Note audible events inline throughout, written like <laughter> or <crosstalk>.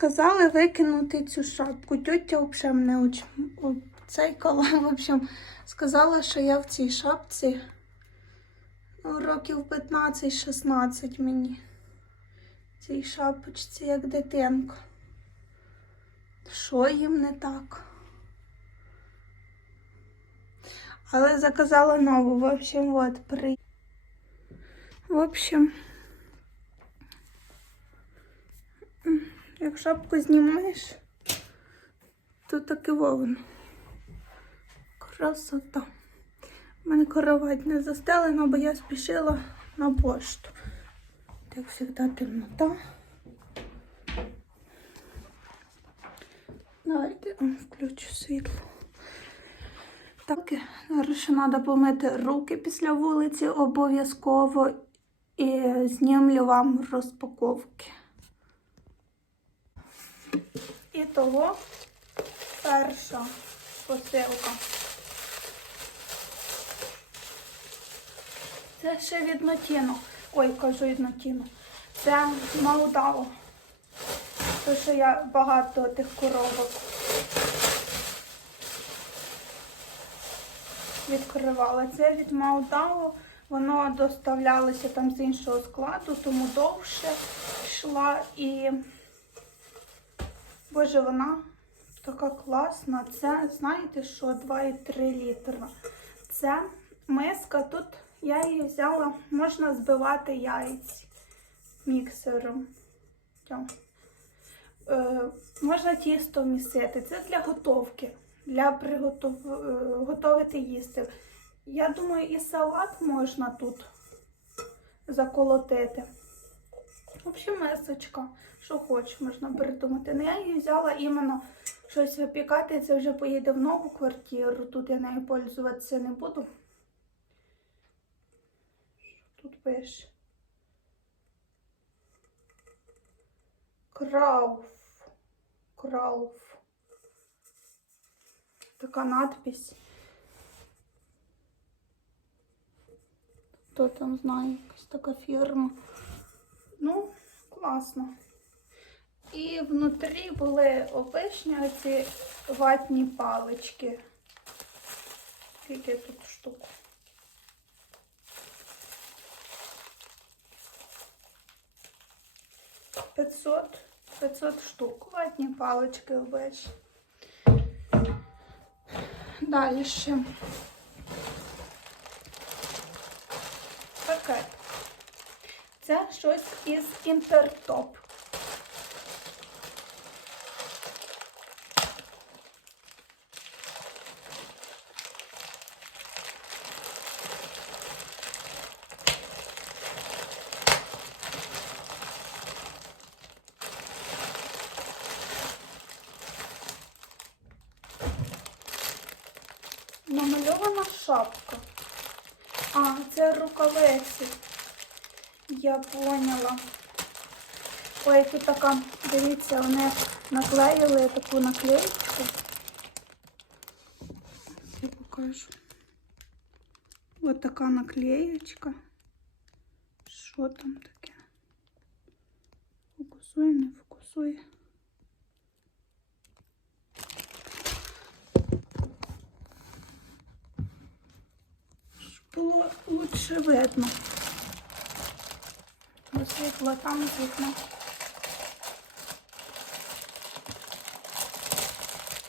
Сказали викинути цю шапку. Тьотя взагалі мене оч... цейкала, в общем, сказала, що я в цій шапці років 15-16 мені. Цій шапочці, як дитинка. Що їм не так? Але заказала нову, в общем, вот, при... В общем, як шапку знімаєш, то таке вовно. Красота. У мене кровать не застелена, бо я спішила на пошту. Як завжди, темнота. Давайте включу світло. Так, зараз ще треба помити руки після вулиці обов'язково і знімлю вам розпаковки. І того перша посилка. Це ще від Нотіно. Ой, кажу від Нотіно. Це Молдава. Тому що я багато тих коробок відкривала. Це від Молдаву. Воно доставлялося там з іншого складу, тому довше йшла і Боже, вона така класна. Це, знаєте що, 2,3 літра. Це миска. Тут я її взяла, можна збивати яйці міксером. Е, можна тісто місити. Це для готовки, для приготов... е, готовити їсти. Я думаю, і салат можна тут заколотити. В общем, месочка, що хочеш, можна придумати. Ну, я її взяла іменно щось випікати, це вже поїде в нову квартиру. Тут я нею пользуватися не буду. Що тут пише? Крауф. Крауф. Така надпись. Хто там знає, якась така фірма. Ну, класно. І внутрі були обичні оці ватні палички. Скільки тут штук? П'ятсот 500 штук. Ватні палички обичні. Далі ще. Пакет. Це щось із інтертоп. Намальована шапка. А, це рукавиці. Я поняла. Ой, тут така, дивіться, вони наклеїли таку наклеєчку. Я покажу. Ось така наклеєчка. Що там таке? Фокусує, не фокусує. Щоб було лучше видно. Ось світло там світло.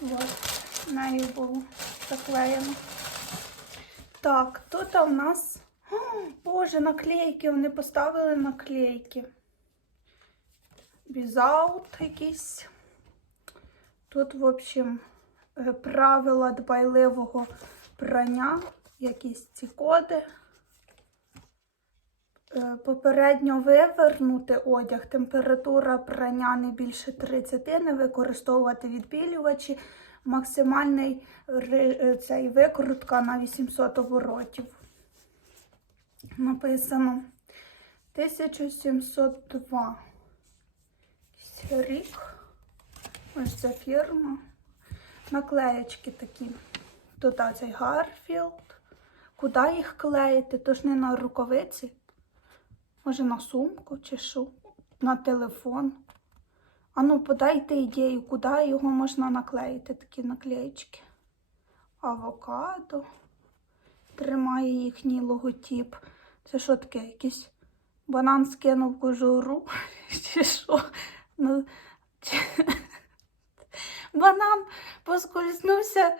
Ось, нею було заклеєно. Так, тут у нас, О, боже, наклейки, вони поставили наклейки. Візаут якийсь. Тут, в общем, е, правила дбайливого прання, якісь ці коди. Е, Попередньо вивернути одяг, температура прання не більше 30, не використовувати відбілювачі, максимальний е, цей викрутка на 800 оборотів. Написано 1702 рік. Ось ця фірма. Наклеєчки такі. Тут цей Гарфілд. Куди їх клеїти? Тож не на рукавиці. Може на сумку чи що? На телефон. А ну, подайте ідею, куди його можна наклеїти, такі наклеєчки. Авокадо. Тримає їхній логотип. Це що таке? Якийсь банан скинув кожуру? <laughs> Чи що? Ну. <laughs> Банан поскользнувся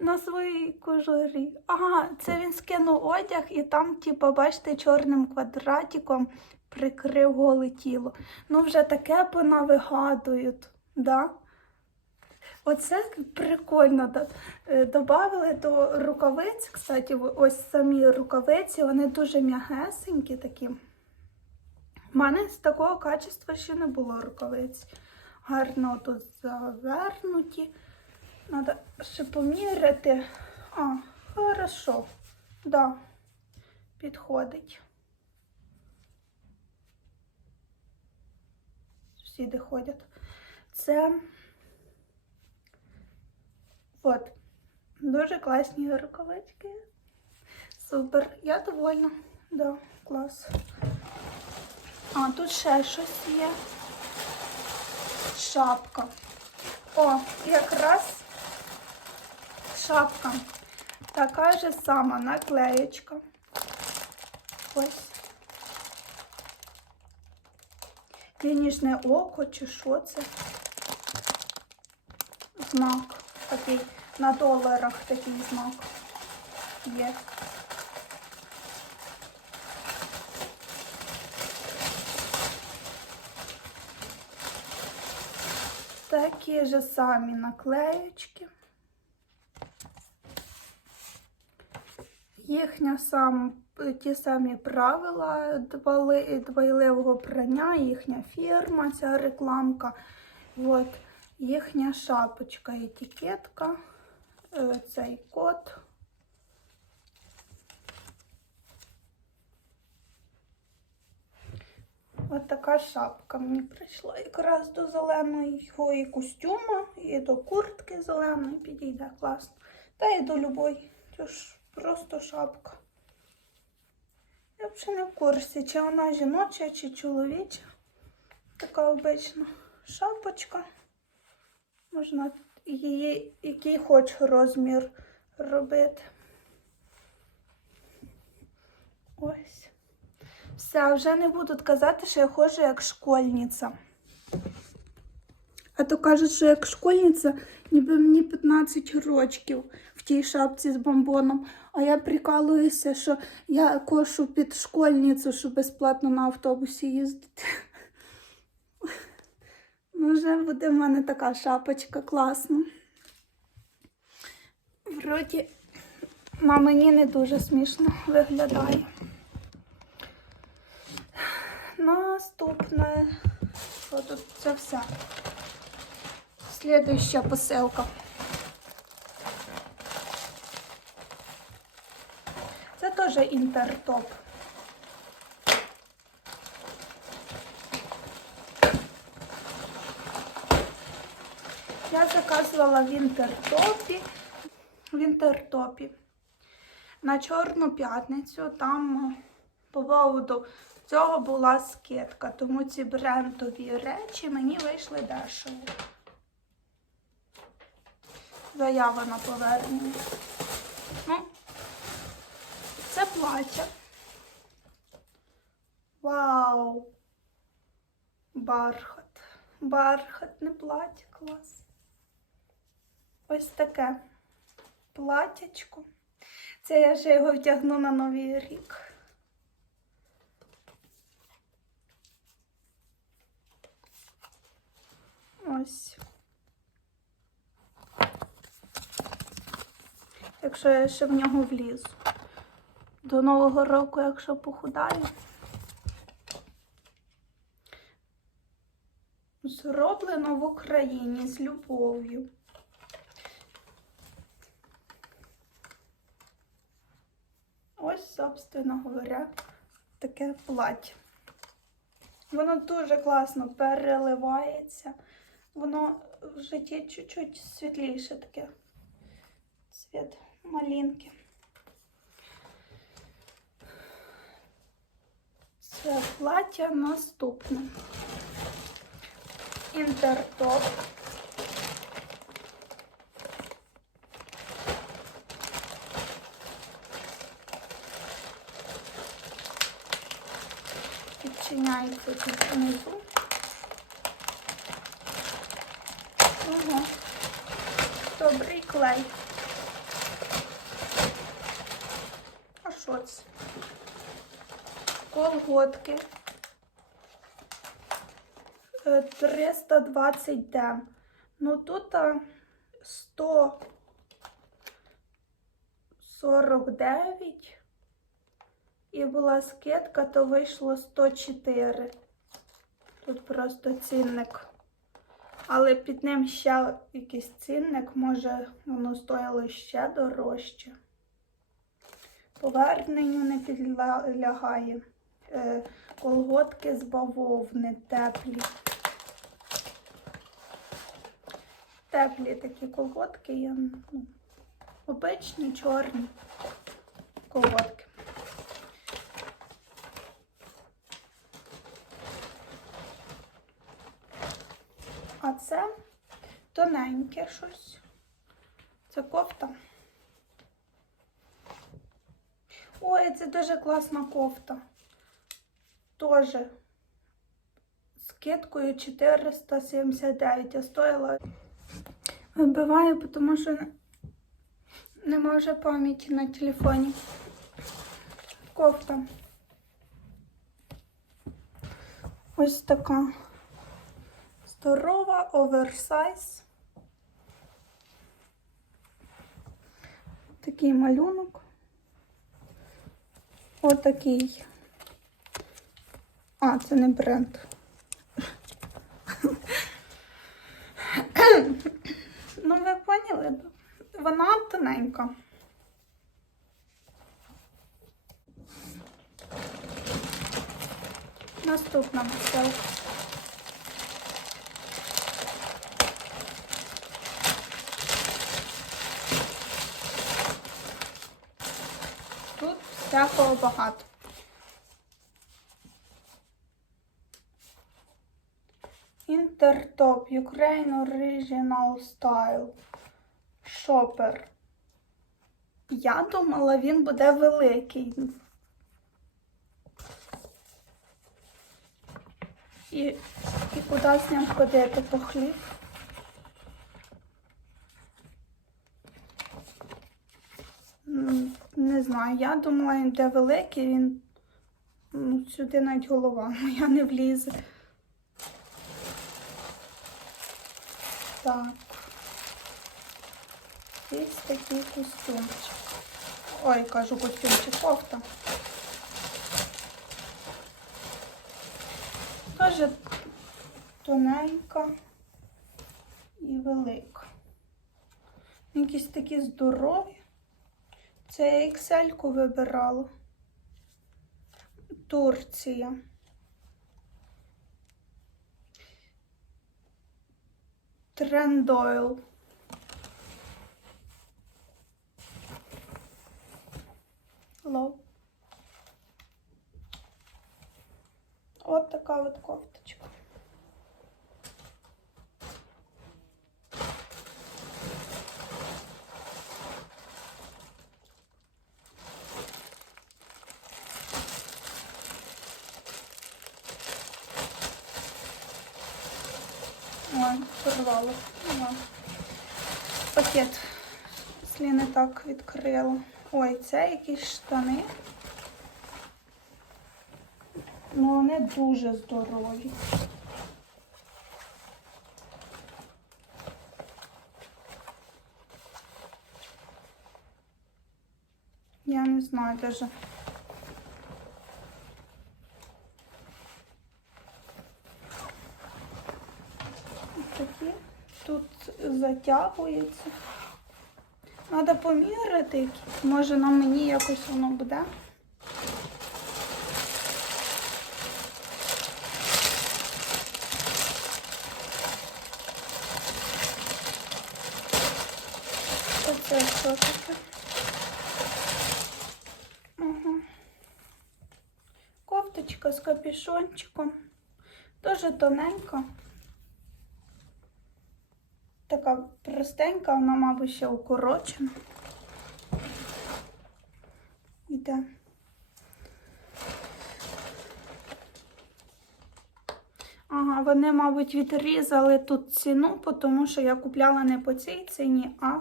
на своїй кожурі. Ага, це він скинув одяг і там, типу, бачите, чорним квадратиком прикрив голе тіло. Ну, вже таке понавигадують, да? Оце прикольно. да. Е, до рукавиць, кстати, ось самі рукавиці, вони дуже м'ягесенькі такі. У мене з такого качества ще не було рукавиць. Гарно тут завернуті. Надо ще поміряти. А, хорошо. Да, підходить. Сусіди ходять. Це от. Дуже класні рукавички. Супер. Я довольна. Да, клас. А, тут ще щось є. Шапка. О, якраз шапка. Така же сама наклеєчка. Ось. Денежне око чи що це? Знак такий. На доларах такий знак є. Такі ж самі наклеєчки. Їхня сам, ті самі правила дбали, дбайливого прання, їхня фірма, ця рекламка. От, їхня шапочка, етикетка, е, цей код. От така шапка мені прийшла якраз до зеленого і костюма, і до куртки зеленої підійде класно. Та і до любої. Це ж просто шапка. Я взагалі не в курсі, чи вона жіноча, чи чоловіча. Така обична шапочка. Можна її, який хоч розмір робити. Ось. Все, вже не будуть казати, що я ходжу як школьниця. А то кажуть, що як школьниця, ніби мені 15 років в тій шапці з бомбоном. А я прикалуюся, що я кошу під школьницю, щоб безплатно на автобусі їздити. Ну, вже буде в мене така шапочка класна. Вроді на мені не дуже смішно виглядає. Наступне. Тут це все? Слідуюча посилка. Це теж інтертоп. Я заказувала в інтертопі. В інтертопі. На Чорну п'ятницю там е, по поводу цього була скидка, тому ці брендові речі мені вийшли дешево. Заява на повернення. Ну, це плаття. Вау! Бархат. Бархатне плаття, клас. Ось таке платячко. Це я ще його втягну на новий рік. Ось. Якщо я ще в нього влізу. До Нового року, якщо похудаю. Зроблено в Україні з любов'ю. Ось, собственно говоря, таке плаття. Воно дуже класно переливається. Воно в житті чуть-чуть світліше таке. Цвіт малинки. Це плаття наступне. І інтертоп. Підчиняється тут внизу. Ого. Добрий клей. Що? Колготки. Е, 320 дем. Ну тут а, 149. І була скидка, то вийшло 104. Тут просто цінник. Але під ним ще якийсь цінник, може воно стояло ще дорожче. Поверненню не підлягає. Е, колготки з бавовни теплі. Теплі такі колготки є. Ну, обичні чорні колготки. А це тоненьке щось. Це кофта. Ой, це дуже класна кофта. Тоже скидкою 479, а стоїла. Вибиваю, тому що не- нема вже пам'яті на телефоні. Кофта. Ось така здорова, оверсайз. Такий малюнок. Отакий. А, це не бренд. ну, ви поняли? Вона тоненька. Наступна бутилка. Тут всякого багато. Інтертоп Ukraine Original Style Shopper. Я думала, він буде великий. І, і куди з ним ходити по хліб? Не знаю, я думала, він буде великий, він ну, сюди навіть голова <laughs> моя не влізе. Так. Ось такий костюмчик. Ой, кажу костюмчик, кофта. Теж тоненька і велика. Якісь такі здорові. Це я XL-ку вибирала. Турція. Трендойл. Лов. От така от кофточка. Ой, порвало. Ну. Пакет. Слі не так відкрила. Ой, це якісь штани. Ну, вони дуже здорові. Я не знаю даже. Такі тут затягується. Треба поміряти, може на мені якось воно буде. Оце що таке? Ага. Кофточка з капюшончиком. Дуже тоненька. Така простенька, вона, мабуть, ще укорочена. Іде. Ага, вони, мабуть, відрізали тут ціну, тому що я купляла не по цій ціні, а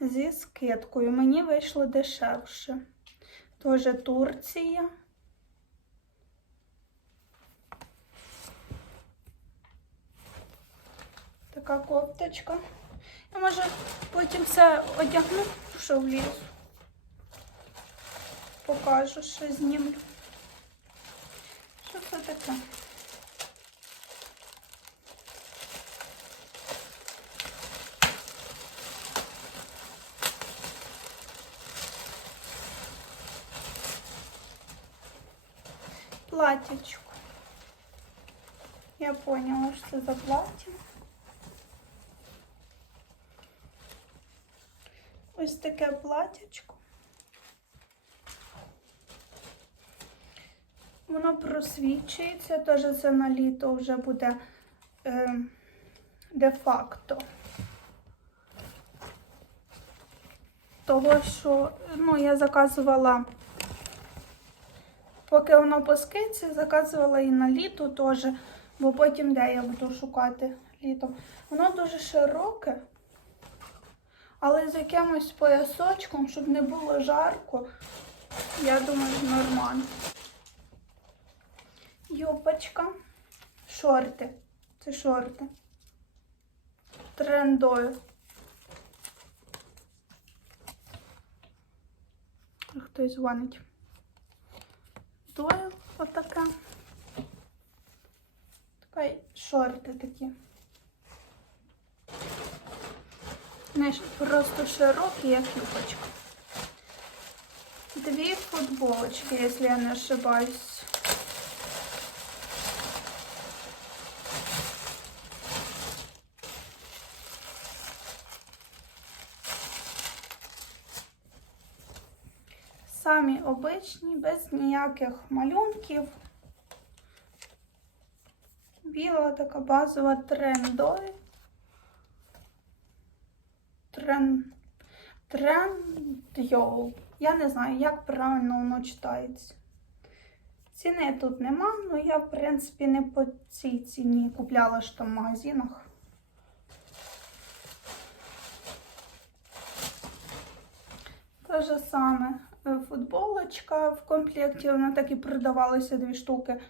зі скидкою. Мені вийшло дешевше. Тоже Турція. Така кофточка. Я може потім все одягну, що влізу. Покажу, що знімлю. Що це таке? Платічко. Я поняла, що це за плаття. Ось таке платячко. Воно просвічується, теж це на літо вже буде е, де-факто. Того, що ну, я заказувала, поки воно по скидці, заказувала і на літо теж, бо потім де я буду шукати літо. Воно дуже широке але з якимось поясочком, щоб не було жарко, я думаю, нормально. Юбочка, шорти. Це шорти. Трендові. Хтось дзвонить. Дойл отака. Така шорти такі. Ж просто широкий, як юбочка. Дві футболочки, если я не ошибаюсь. Самі обичні, без ніяких малюнків. Біла така базова трендові. Трендйол. Я не знаю, як правильно воно читається. Ціни тут нема, але я, в принципі, не по цій ціні купляла що в магазинах. Те же саме е, футболочка в комплекті, вона так і продавалася дві штуки.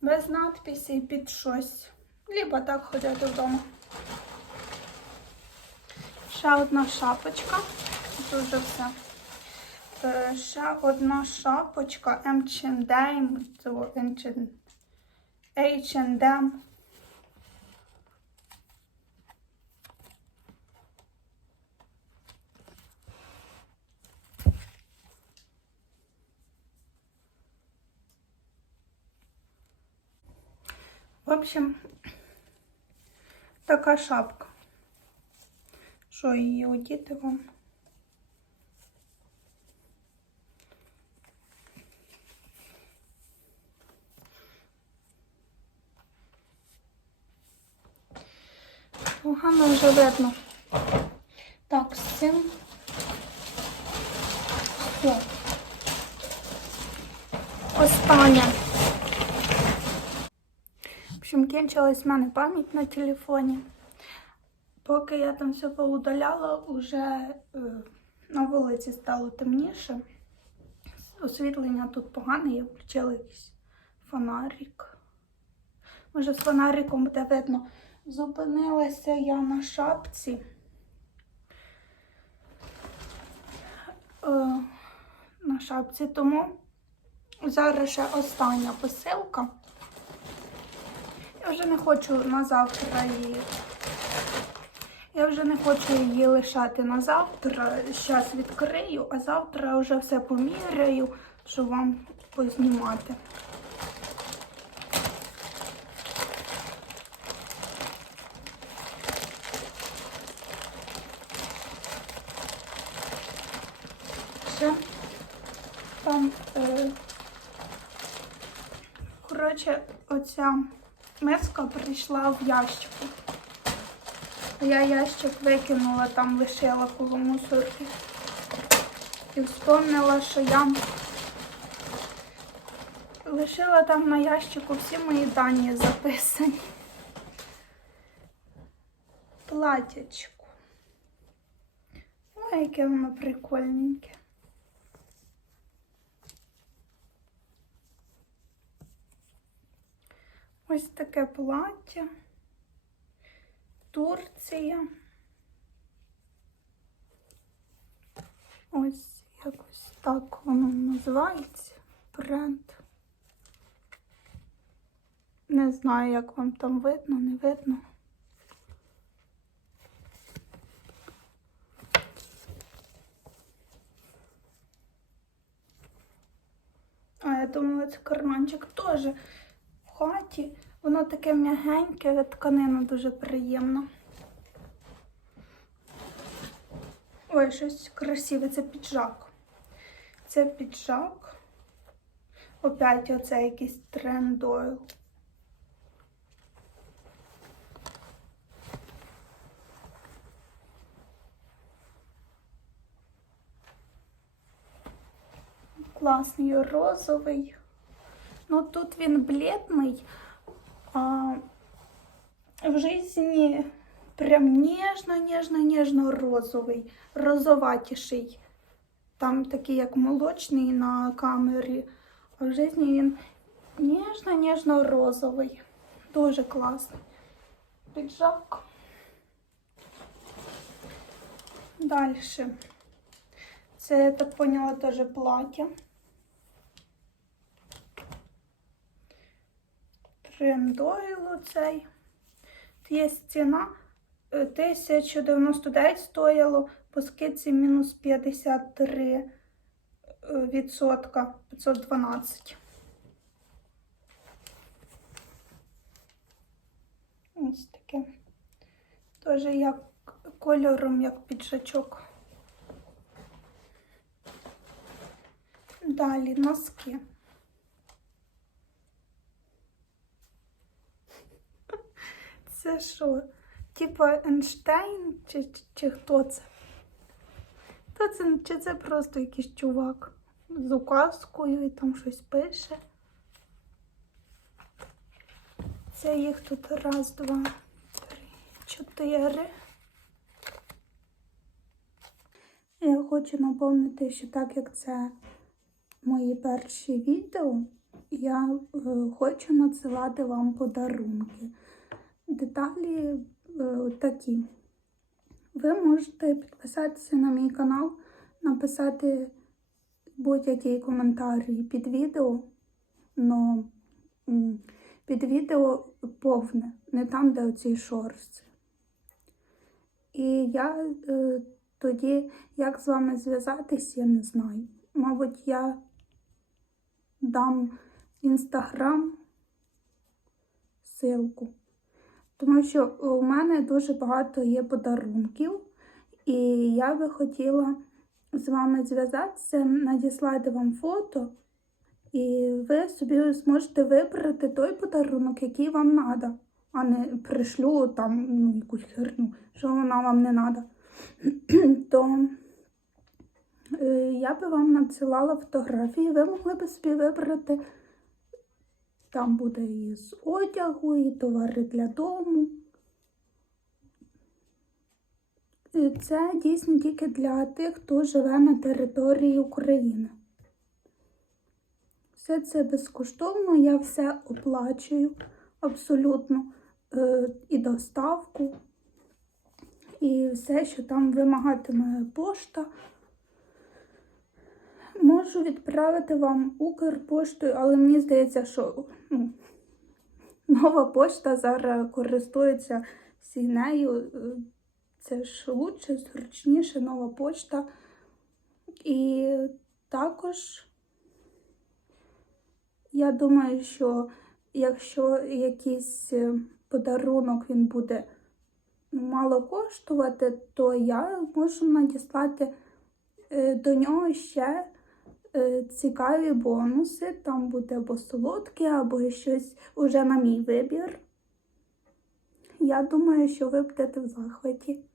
Без надписей під щось. Либо так ходити вдома. Ще одна шапочка. Тут вже все. Е, Ще одна шапочка H&M. H&M. В общем, така шапка. Що її одіти вам? Погано вже видно. Так, з цим. Все. Останнє. В общем, кінчилась в мене пам'ять на телефоні. Поки я там все поудаляла, уже е, на вулиці стало темніше. Освітлення тут погане, я включила якийсь фонарик. Може, з фонариком буде видно. Зупинилася я на шапці. Е, на шапці, тому зараз ще остання посилка. Я вже не хочу на завтра її. Я вже не хочу її лишати на завтра. Зараз відкрию, а завтра вже все поміряю, щоб вам познімати. Ще там, е, коротше, оця миска прийшла в ящику. Я ящик викинула, там лишила коло мусорки. І вспомнила, що я лишила там на ящику всі мої дані записані. Платячку. Ой, яке воно прикольненьке. Ось таке плаття. Турція. Ось якось так воно називається. Бренд. Не знаю, як вам там видно, не видно. А я думала, це карманчик теж в хаті. Воно таке м'ягеньке, тканина дуже приємна. Ой, щось красиве, це піджак. Це піджак. Опять оце якийсь трендойл. Класний розовий. Ну тут він бледний, а в житті прям ніжно, ніжно, ніжно розовий, розоватіший. Там такий, як молочний на камері, а в житті він ніжно, ніжно розовий. Дуже класний. Піджак. Далі. Це, я так поняла, теж плаття. Трендойлу цей. Є ціна е, 1099 стояло, по скидці мінус 53 е, відсотка 512. Ось таке. Теж як кольором, як піджачок. Далі носки. Це що? Типа Ейнштейн чи, чи, чи хто це? Та це чи це просто якийсь чувак з указкою і там щось пише. Це їх тут раз, два, три, чотири. Я хочу напомнити, що так як це мої перші відео, я е, хочу надсилати вам подарунки. Деталі е, такі. Ви можете підписатися на мій канал, написати будь-який коментар під відео, но під відео повне, не там, де оці шорсти. І я е, тоді, як з вами зв'язатись, я не знаю. Мабуть, я дам інстаграм ссылку. Тому що у мене дуже багато є подарунків, і я би хотіла з вами зв'язатися, надіслати вам фото, і ви собі зможете вибрати той подарунок, який вам треба, а не пришлю там ну, якусь херню, що вона вам не треба. <clears throat> То е, я би вам надсилала фотографії, ви могли б собі вибрати. Там буде і з одягу, і товари для дому. І Це дійсно тільки для тих, хто живе на території України. Все це безкоштовно, я все оплачую абсолютно е, і доставку, і все, що там вимагатиме пошта. Можу відправити вам Укрпоштою, але мені здається, що ну, нова пошта зараз користується всі нею. Це ж лучше, зручніше нова пошта. І також я думаю, що якщо якийсь подарунок він буде ну, мало коштувати, то я можу надіслати е, до нього ще е, цікаві бонуси. Там буде або солодке, або щось уже на мій вибір. Я думаю, що ви будете в захваті.